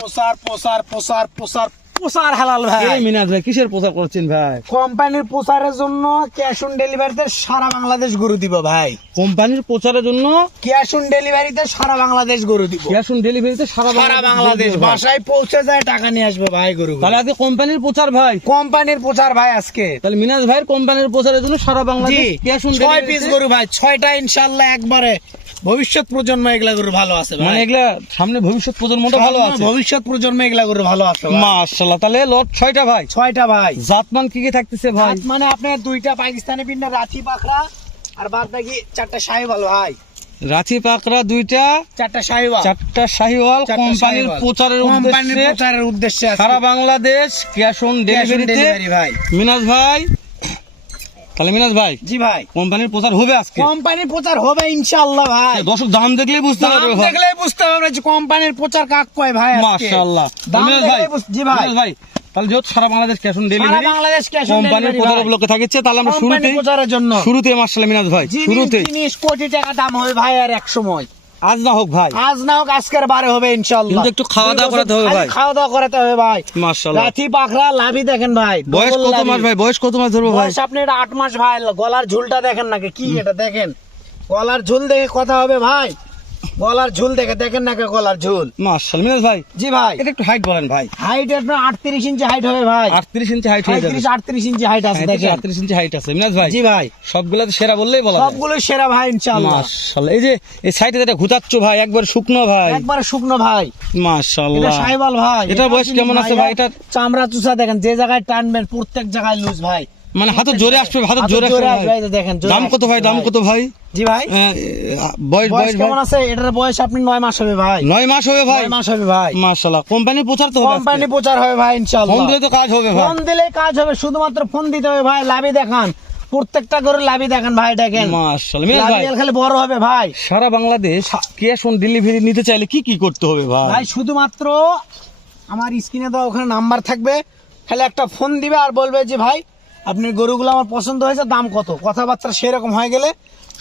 প্রসার প্রসার প্রসার প্রসার প্রসার হালাল ভাই। মিনাজ ভাই কিসের প্রচার করছেন ভাই? কোম্পানির প্রচারের জন্য ক্যাশ অন ডেলিভারিতে সারা বাংলাদেশ গরু দিব ভাই। কোম্পানির প্রচারের জন্য ক্যাশ অন ডেলিভারিতে সারা বাংলাদেশ গরু দিব। ক্যাশ অন ডেলিভারিতে সারা সারা বাংলাদেশ বাসায় পৌঁছে যায় টাকা নিয়ে আসবে ভাই গরু। তাহলে আজকে কোম্পানির প্রচার ভাই? কোম্পানির প্রচার ভাই আজকে। তাহলে মিনাজ ভাইয়ের কোম্পানির প্রচারের জন্য সারা বাংলাদেশ ক্যাশ অন ছয় পিস গরু ভাই ছয়টা ইনশাল্লাহ একবারে। ভবিষ্যৎ প্রজন্ম এগুলা গরু ভালো আছে মানে এগুলা সামনে ভবিষ্যৎ প্রজন্মটা ভালো আছে। ভবিষ্যৎ প্রজন্ম এগুলা গরু ভালো আছে ভাই। মাশাআল্লাহ তাহলে লট ছয়টা ভাই। ছয়টা ভাই। জাতমান কি কি থাকতেছে ভাই? মানে আপনার দুইটা পাকিস্তানি পাখরা আর বাদ বাকি চারটা শাহিওয়াল ভাই। রাঁচি পাকড়া দুইটা চারটা শাহিওয়াল। চারটা শাহিওয়াল কোম্পানির প্রচারের উদ্দেশ্যে প্রচারের উদ্দেশ্যে সারা বাংলাদেশ ক্যাশ অন delivery ভাই। মিনাজ ভাই তাহলে মিনাজ ভাই জি ভাই। কোম্পানির প্রচার হবে আজকে? কোম্পানির প্রচার হবে ইনশাআল্লাহ ভাই। দর্শক দাম দেখলেই বুঝতে পারবে ভাই। বুঝতে পারবে যে কোম্পানির প্রচার কাক কয় ভাই মাশাআল্লাহ। মিনাজ ভাই বুঝ- জি ভাই। মিনাজ ভাই তাহলে যেহেতু সারা Bangladesh cash on delivery Bangladesh cash কোম্পানির প্রচার। উপলক্ষে থাকছে তাহলে আমরা শুরুতে প্রচারের জন্য। শুরুতে মার্শাল মিনাজ ভাই শুরুতে জিনিস কোটি টাকা দাম হবে ভাই আর এক সময়। আজ না হোক ভাই। আজ না হোক আজকের বারে হবে ইনশাল্লাহ। কিন্তু একটু খাওয়া দাওয়া করাতে হবে ভাই। খাওয়া দাওয়া করাতে হবে ভাই। মাশাআল্লাহ। লাঠি পাখরা লাভি দেখেন ভাই বয়স কত মাস ভাই? বয়স কত মাস ধরবো ভাই? বয়স আপনি এটা আট মাস ভাই গলার ঝুলটা দেখেন নাকি কি এটা দেখেন। গলার ঝুল দেখে কথা হবে ভাই। গলার ঝুল দেখে দেখেন না গলার ঝুল। মাশাআল্লাহ মিনাজ ভাই জি ভাই। এটা একটু হাইট বলেন ভাই। হাইট আপনার আটত্রিশ ইঞ্চি হাইট হবে ভাই। 38 ইঞ্চি হাইট হয়ে যাবে। পঁয়ত্রিশ আটত্রিশ ইঞ্চি হাইট আছে দেখেন। 38 ইঞ্চি হাইট আছে মিনাজ ভাই? জি ভাই। সবগুলা তো সেরা বললেই বলা সবগুলো সেরা ভাই ইনশাআল্লাহ। মাশাআল্লাহ এই যে এই সাইডে যেটা ঘুচাচ্ছ ভাই একবার শুকনো ভাই। একবার শুকনো ভাই। এটা সাইবাল ভাই। এটা বয়স কেমন আছে ভাই? এটা চামড়া চুষা দেখেন যে জায়গায় টানবেন প্রত্যেক জায়গায় লুজ ভাই। মানে হাতে জোরে আসবে হাতে জোরে আসবে দেখেন, দাম কত ভাই দাম কত ভাই। জি ভাই। বয়স বয়স কেমন আছে? এটার বয়স আপনি নয় মাস হবে ভাই। নয় মাস হবে ভাই? নয় মাস হবে ভাই। মাশাআল্লাহ। কোম্পানির প্রচার তো হবে কোম্পানি প্রচার হবে ভাই ইনশাআল্লাহ। ফোন দিলে তো কাজ হবে ভাই। ফোন দিলে কাজ হবে শুধুমাত্র ফোন দিতে হবে ভাই। লাভি দেখান। প্রত্যেকটা করে লাভি দেখান ভাই দেখেন। মাশাআল্লাহ। খালি বড় হবে ভাই। সারা বাংলাদেশ ক্যাশ অন ডেলিভারি নিতে চাইলে কি কি করতে হবে ভাই? ভাই শুধুমাত্র আমার স্ক্রিনে দেওয়া ওখানে নাম্বার থাকবে। খালি একটা ফোন দিবে আর বলবে যে ভাই আপনার গরুগুলো আমার পছন্দ হয়েছে দাম কত? কথাবার্তা সেরকম হয়ে গেলে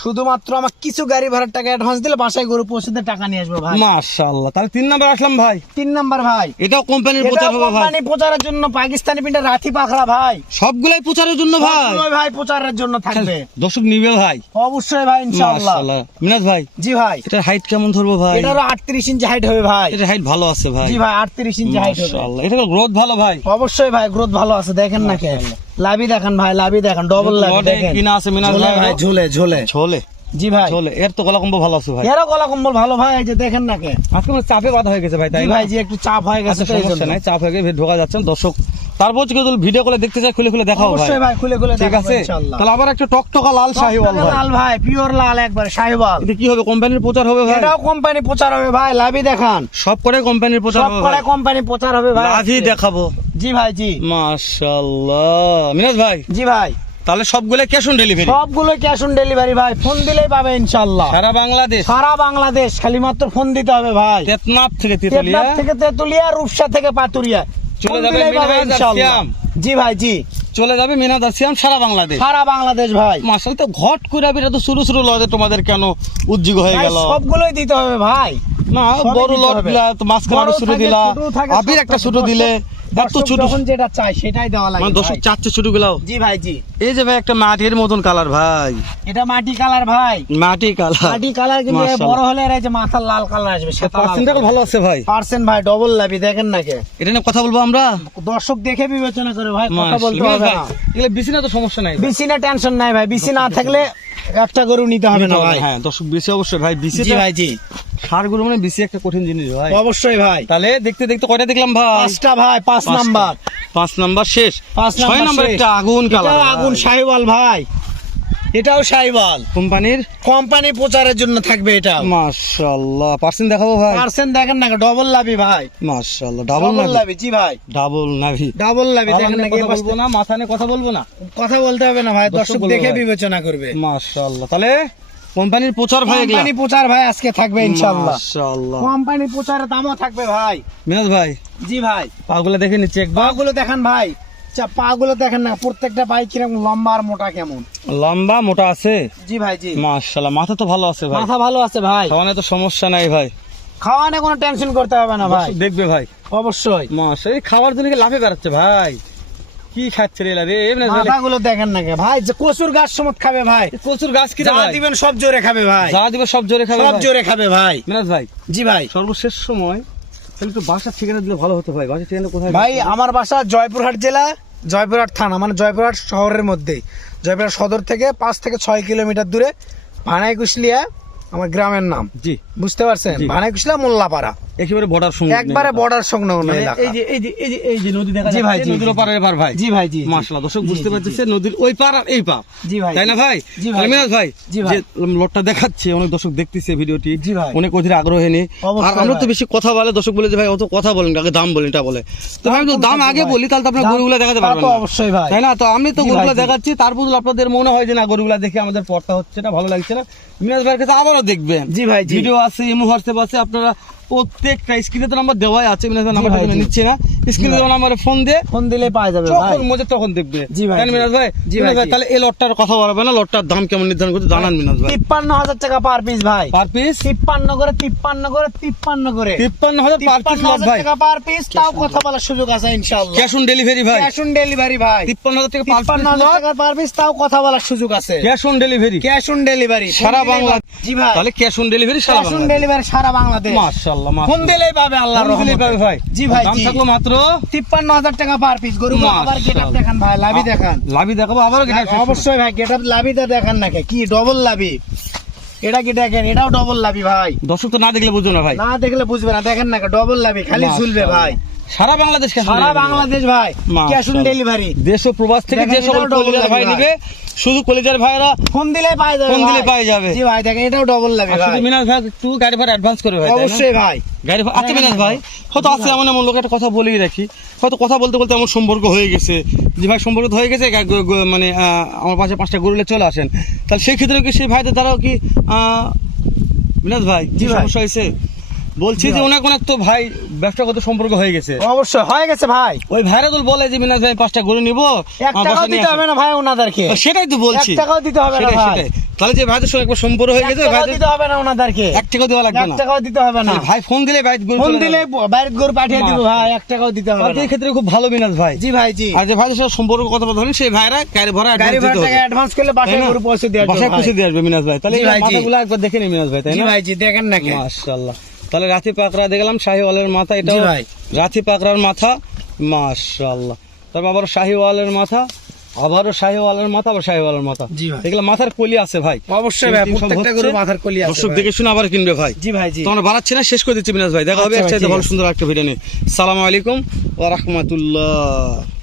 শুধুমাত্র আমার কিছু গাড়ি ভাড়ার টাকা অ্যাডভান্স দিলে বাসায় গরু পৌঁছে দিয়ে টাকা নিয়ে আসবে ভাই। মাশাআল্লাহ তাহলে তিন নাম্বার আসলাম ভাই। তিন নাম্বার ভাই। এটাও কোম্পানির প্রচার হবে ভাই। কোম্পানি প্রচারের জন্য পাকিস্তানি পিন্ডা রাথি পাখরা ভাই। সবগুলাই প্রচারের জন্য ভাই। ভাই প্রচারের জন্য থাকবে। দর্শক নিবে ভাই। অবশ্যই ভাই ইনশাআল্লাহ। মিনাজ ভাই জি ভাই। এটার হাইট কেমন ধরবো ভাই? এটারও আটত্রিশ ইঞ্চি হাইট হবে ভাই। এটার হাইট ভালো আছে ভাই। জি ভাই আটত্রিশ ইঞ্চি হাইট হবে। মাশাআল্লাহ। এটা গ্রোথ ভালো ভাই। অবশ্যই ভাই গ্রোথ ভালো আছে। দেখেন না কে? লাভি দেখেন ভাই লাভি দেখেন। ডবল লাভি দেখেন। কিনা আছে মিনাজ ভাই। ভাই ঝোলে। ঝোলে ঝোলে? জি ভাই। ঝোলে। এর তো গলা কম্বো ভালো আছে ভাই। এরও গলা কম্বল ভালো ভাই এই যে দেখেন না কে। আজকে মানে চাপে বাধা হয়ে গেছে ভাই তাই ভাই জি একটু চাপ হয়ে গেছে আচ্ছা সমস্যা জন্য। নাই চাপ হয়ে গেছে ঢোকা যাচ্ছে দর্শক। তারপর যদি ভিডিও করে দেখতে চাই খুলে খুলে দেখাও ভাই। অবশ্যই ভাই খুলে খুলে ঠিক আছে? ইনশাআল্লাহ। তাহলে আবার একটা টকটকা লাল শাহিওয়াল ভাই। লাল ভাই পিওর লাল একবার শাহিওয়াল। এটা কি হবে কোম্পানির প্রচার হবে ভাই? এটাও কোম্পানি প্রচার হবে ভাই লাভি দেখান। সব করে কোম্পানির প্রচার সব হবে করে কোম্পানি প্রচার হবে ভাই লাভই দেখাবো। জি ভাই জি। মাশাআল্লাহ। মিনাজ ভাই। জি ভাই। তাহলে সবগুলো ক্যাশ অন ডেলিভারি সবগুলো ক্যাশ অন ডেলিভারি ভাই। ফোন দিলেই পাবে ইনশাআল্লাহ। সারা বাংলাদেশ? সারা বাংলাদেশ। খালি মাত্র ফোন দিতে হবে ভাই। তেতনাথ থেকে তেতুলিয়া? থেকে তেতুলিয়া রূপসা থেকে পাতুরিয়া। চলে যাবে ইনশাআল্লাহ। জি ভাই জি। চলে যাবে মিনাদ আসিয়াম সারা বাংলাদেশ। সারা বাংলাদেশ ভাই। মাসাল তো ঘট করে এটা তো শুরু শুরু লজে তোমাদের কেন উদ্যোগ হয়ে গেল? সবগুলোই দিতে হবে ভাই। না বড় লট মাঝখানে আরও ছোট দিলা আবির একটা ছোট দিলে এত ছোট যেটা চাই সেটাই দেওয়া লাগে মানে দর্শক চাচ্ছে ছোট গুলাও? জি ভাই জি। এই যে ভাই একটা মাটির মতন কালার ভাই। এটা মাটি কালার ভাই। মাটি কালার। মাটি কালার কিন্তু বড় হলে এর যে মাথার লাল কালার আসবে সেটা পার্সেন্টটা ভালো আছে ভাই। পার্সেন্ট ভাই ডবল লাভি দেখেন না কে? এটা নিয়ে কথা বলব আমরা? দর্শক দেখে বিবেচনা করে ভাই কথা বলতে। হবে এগুলো তো সমস্যা নাই। ভাই। না টেনশন নাই ভাই বিসি না। থাকলে একটা গরু নিতে হবে না ভাই। হ্যাঁ দর্শক বেশি অবশ্যই ভাই বিসি জি ভাই জি। সার গরু মানে বেশি একটা কঠিন জিনিস ভাই। অবশ্যই ভাই। তাহলে দেখতে দেখতে কয়টা দেখলাম ভাই? পাঁচটা ভাই পাঁচ নাম্বার। পাঁচ নাম্বার শেষ। পাঁচ ছয় নাম্বার নাম্বার একটা আগুন কালার আগুন সাহেবাল ভাই। এটাও শাহিওয়াল কোম্পানির? কোম্পানি প্রচারের জন্য থাকবে এটা মাশাআল্লাহ। পার্সেন্ট দেখাবো ভাই? পার্সেন্ট দেখেন না ডবল লাভি ভাই। মাশাআল্লাহ ডাবল লাভি জি ভাই। ডাবল নাভি ডাবল লাভি দেখেন না কথা বলব না মাথা নিয়ে কথা বলব না। কথা বলতে হবে না ভাই দর্শক দেখে বিবেচনা করবে। মাশাআল্লাহ তাহলে কোম্পানির প্রচার ভাই কোম্পানি প্রচার ভাই আজকে থাকবে ইনশাআল্লাহ। মাশাআল্লাহ। কোম্পানি প্রচারের দামও থাকবে ভাই। মিনাজ ভাই? জি ভাই। পাগুলা দেখে নিচ্ছি একবার। পা গুলো দেখেন ভাই। চা পা গুলো দেখেন না প্রত্যেকটা বাইক কীরকম লম্বা আর মোটা কেমন? লম্বা মোটা আছে? জি ভাই জি। মাশাআল্লাহ মাথা তো ভালো আছে ভাই। মাথা ভালো আছে ভাই। খাওয়ানো তো সমস্যা নাই ভাই। খাওয়ানে কোনো টেনশন করতে হবে না ভাই। দেখবে ভাই। অবশ্যই। মাস এই খাওয়ার জন্য লাফে বেড়াচ্ছে ভাই? কি খাচ্ছে রে রে মাথাগুলো দেখেন না ভাই যে কচুর গাছ সমত খাবে ভাই। প্রচুর গাছ কি যা দিবেন সব জোরে খাবে ভাই। যা দিবে সব জোরে খাবে সব জোরে খাবে ভাই। মিনাজ ভাই জি ভাই। সর্বশেষ সময় তাহলে তো বাসার ঠিকানা দিলে ভালো হতো ভাই। বাসার ঠিকানা কোথায়? ভাই আমার বাসা জয়পুরহাট জেলা জয়পুরহাট থানা মানে জয়পুরহাট শহরের মধ্যেই। জয়পুরহাট সদর থেকে পাঁচ থেকে ছয় কিলোমিটার দূরে ভানাইকুশলিয়া আমার গ্রামের নাম। জি। বুঝতে পারছেন? ভানাইকুশলিয়া মোল্লাপাড়া। একেবারে বর্ডার সঙ্গে একবারে বর্ডার সংলগ্ন মানে এলাকা। এই যে এই যে এই যে এই যে নদী দেখা ভাই, যাচ্ছে নদীর এবার ভাই। জি ভাই জি। মাশাআল্লাহ দর্শক বুঝতে নদীর ওই পার আর এই পার। জি ভাই। তাই না ভাই? ভাই। যে লটটা দেখাচ্ছে অনেক দর্শক দেখতেছে ভিডিওটি জি ভাই। অনেক অধীর আগ্রহ আর আমরা তো বেশি কথা বলে দর্শক বলে যে ভাই অত কথা বলেন আগে দাম বলেন এটা বলে। তো আমি তো দাম আগে বলি তাহলে তো আপনার গরুগুলা দেখাতে পারবেন তো না। অবশ্যই ভাই। তাই না? তো আমি তো গরুগুলা। দেখাচ্ছি তারপর আপনাদের মনে হয় যে না গরুগুলা দেখে আমাদের পড়তা হচ্ছে না ভালো লাগছে না মিনাজ ভাইয়ের কাছে আবারও দেখবেন। জি ভাই, ভিডিও আছে ইমো হোয়াটসঅ্যাপ আছে আপনারা প্রত্যেকটা স্ক্রিনে তো নাম্বার দেওয়াই আছে মিনাজ নাম্বার নিচ্ছে না। স্ক্রিনে নাম্বারে ফোন দিয়ে ফোন দিলে পাওয়া যাবে ভাই। যখন মজা তখন দেখবে। জি ভাই, তাই না জি। মিনাজ ভাই? জি ভাই, ভাই তাহলে এই লটটার কথা বলবে না লটটার দাম কেমন নির্ধারণ করতে জানান মিনাজ ভাই। তিপ্পান্ন হাজার টাকা পার পিস ভাই। পার পিস তিপ্পান্ন করে তিপ্পান্ন করে তিপ্পান্ন করে। তিপ্পান্ন হাজার পার পিস লট ভাই। টাকা পার পিস তাও কথা বলার সুযোগ আছে ইনশাআল্লাহ। ক্যাশ অন ডেলিভারি ভাই। ক্যাশ অন ডেলিভারি ভাই। টাকা পার পিস তাও কথা বলার সুযোগ আছে। Cash on delivery cash on delivery সারা বাংলা জি ভাই। তাহলে ক্যাশ অন ডেলিভারি সারা ক্যাশ অন ডেলিভারি সারা বাংলাদেশ। মাশাআল্লাহ। ফোন মাশাআল্লাহ দিলেই পাবে আল্লাহর রহমতে। পাবে ভাই। জি ভাই দাম থাকল মাত্র তিপ্পান্ন হাজার টাকা পার পিস গরু আবার গেট দেখান ভাই লাভি দেখান। লাভি দেখাবো আবারও কি অবশ্যই ভাই লাভিটা দেখান না কে? কি ডবল লাভি? এটা কি দেখেন? এটাও ডবল লাভি ভাই। দর্শক তো না দেখলে বুঝবে না ভাই। না দেখলে বুঝবে না দেখেন না ডবল লাভি খালি ঝুলবে ভাই। সারা বাংলাদেশ সারা বাংলাদেশ ভাই ক্যাশ অন ডেলিভারি দেশ ও প্রবাস থেকে যে সকল কলিজার ভাই নিবে শুধু কলিজার ভাইরা ফোন দিলে পাই যাবে ফোন দিলে। পাওয়া যাবে। জি ভাই দেখেন এটাও ডবল আর ভাই। শুধু মিনাজ ভাই একটু গাড়ি ভাড়া অ্যাডভান্স করে ভাই অবশ্যই ভাই। গাড়ি আচ্ছা মিনাজ ভাই হয়তো আছে এমন এমন লোক একটা কথা বলেই রাখি। হয়তো কথা বলতে বলতে এমন সম্পর্ক হয়ে গেছে। যে ভাই সম্পর্ক হয়ে গেছে মানে আমার পাশে পাঁচটা গরুলে চলে আসেন। তাহলে সেই ক্ষেত্রে কি সেই ভাইদের দ্বারাও কি মিনাজ ভাই কি। সমস্যা হয়েছে? বলছি যে ভাই। অনেক অনেক তো ভাই ব্যবসাগত সম্পর্ক হয়ে গেছে। অবশ্যই হয়ে গেছে ভাই। ওই ভাইরা তো বলে যে মিনাজ ভাই পাঁচটা গরু নিবো এক টাকাও দিতে হবে না ভাই ওনাদেরকে। সেটাই তো বলছি। এক টাকাও দিতে হবে না ভাই। তাহলে যে ভাইদের সঙ্গে একবার সম্পর্ক হয়ে গেছে টাকাও ভাইদের দিতে হবে না ওনাদেরকে। এক টাকা দেওয়া লাগবে এক টাকাও দিতে হবে না। ভাই ফোন দিলে ভাই গরু ফোন দিলে যাবে। বাইরের গরু পাঠিয়ে দিব ভাই এক টাকাও দিতে হবে না। এই ক্ষেত্রে খুব ভালো মিনাজ ভাই। জি ভাই জি। আর যে ভাইদের সাথে সম্পর্ক কথা হলে সেই ভাইরা গাড়ি ভাড়া গাড়ি ভাড়া অ্যাডভান্স করলে বাসায় না? গরু পৌঁছে দিয়ে আসবে বাসায় ভাই। পৌঁছে দিয়ে আসবে মিনাজ ভাই। তাহলে এই ভাই। মাথাগুলো একবার দেখে নি মিনাজ ভাই তাই জি না? ভাই জি দেখেন না মাশাআল্লাহ। তাহলে রাতি পাকড়া দেখলাম শাহিওয়ালের মাথা এটা জি ভাই। রাতি পাকড়ার মাথা মাশাআল্লাহ। তারপর আবার শাহিওয়ালের মাথা আবারও শাহিওয়ালের মাথা আবার শাহিওয়ালের মাথা। এগুলো মাথার কলি আছে ভাই। অবশ্যই ভাই প্রত্যেকটা গরু মাথার কলি আছে দর্শক দেখে শুনে আবার কিনবে ভাই। জি ভাই জি। তোমরা বাড়াচ্ছি না শেষ করে দিচ্ছি ভাই। দেখা হবে আচ্ছা ভাই, একসাথে ভালো সুন্দর একটা ভিডিও নিয়ে। সালাম আলাইকুম ওয়া রাহমাতুল্লাহ।